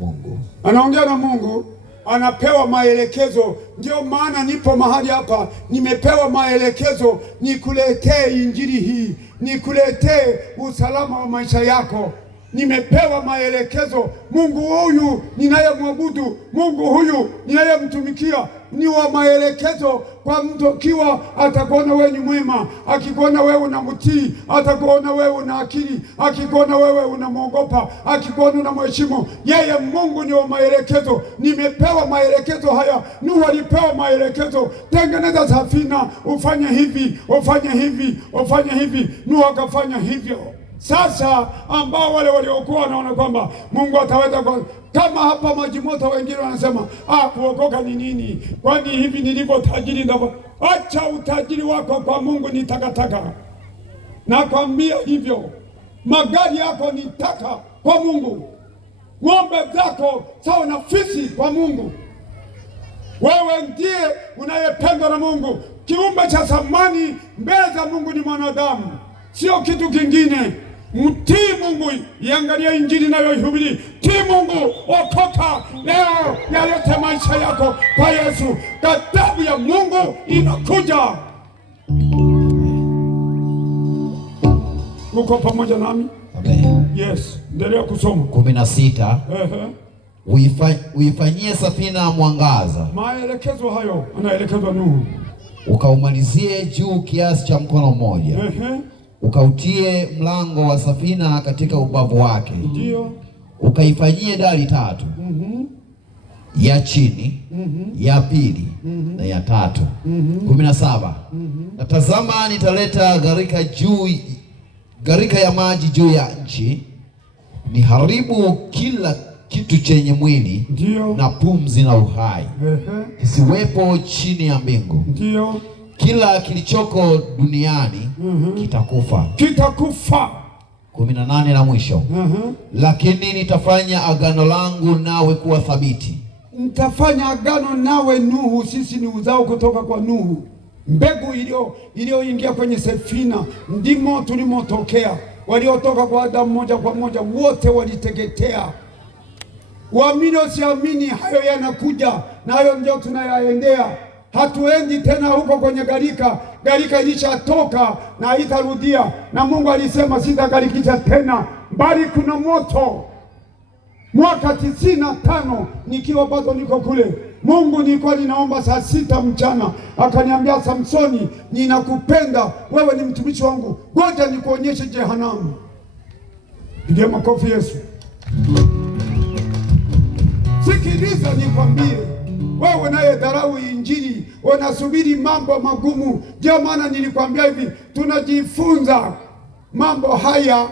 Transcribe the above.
Mungu, anaongea na Mungu, anapewa maelekezo. Ndio maana nipo mahali hapa, nimepewa maelekezo nikuletee injili hii, nikuletee usalama wa maisha yako. Nimepewa maelekezo. Mungu huyu ninayemwabudu, Mungu huyu ninayemtumikia ni wa maelekezo. Kwa mtu akiwa atakuona wewe ni mwema, akikuona wewe unamtii, atakuona wewe una akili, akikuona wewe unamwogopa, akikuona unamheshimu yeye. Mungu ni wa maelekezo. Nimepewa maelekezo haya. Nuhu alipewa maelekezo, tengeneza safina, ufanye hivi, ufanye hivi, ufanye hivi. Nuhu akafanya hivyo. Sasa ambao wale waliokuwa wanaona kwamba Mungu ataweza kama hapa maji moto, wengine wanasema kuokoka ni nini? Kwani hivi nilivyo tajiri ndio? Acha utajiri wako kwa Mungu ni takataka. Nakwambia hivyo. Magari yako ni taka kwa Mungu. Ng'ombe zako sawa na fisi kwa Mungu. Wewe ndiye unayependwa na Mungu. Kiumbe cha thamani mbele za Mungu ni mwanadamu, sio kitu kingine. Mtii Mungu, iangalia injili nayoihubiri. Tii Mungu, okoka leo, yalete maisha yako kwa Yesu. Ghadhabu ya Mungu inakuja. Uko pamoja nami? Amen. Yes, endelea kusoma. 16. Uifanyie safina mwangaza. Maelekezo hayo anaelekezwa Nuhu. Ukaumalizie juu kiasi cha mkono mmoja. Ukautie mlango wa safina katika ubavu wake. Ndio. Ukaifanyie dari 3. Ya chini, ya pili na ya tatu. 17. Na tazama, nitaleta gharika ya maji juu ya nchi, niharibu kila kitu chenye mwili. Ndio. Na pumzi na uhai kisiwepo chini ya mbingu. Ndio. Kila kilichoko duniani kitakufa. 18 na mwisho. Lakini nitafanya agano langu nawe kuwa thabiti. Nitafanya agano nawe Nuhu. Sisi ni uzao kutoka kwa Nuhu. Mbegu iliyoingia kwenye safina ndimo tulimotokea. Waliotoka kwa Adamu moja kwa moja wote waliteketea. Uamini usiamini, hayo yanakuja na hayo ndio tunayaendea. Hatuendi tena huko kwenye gharika. Gharika ilishatoka na haitarudia, na Mungu alisema sitagharikisha tena, bali kuna moto. Mwaka 95 nikiwa bado niko kule, Mungu nilikuwa ninaomba saa 6 mchana, akaniambia Samsoni, ninakupenda wewe, ni mtumishi wangu, ngoja nikuonyeshe jehanamu. Pigia makofi Yesu. Sikiliza nikwambie, wewe naye dharau injili, unasubiri mambo magumu. Ndio maana nilikwambia hivi, tunajifunza mambo haya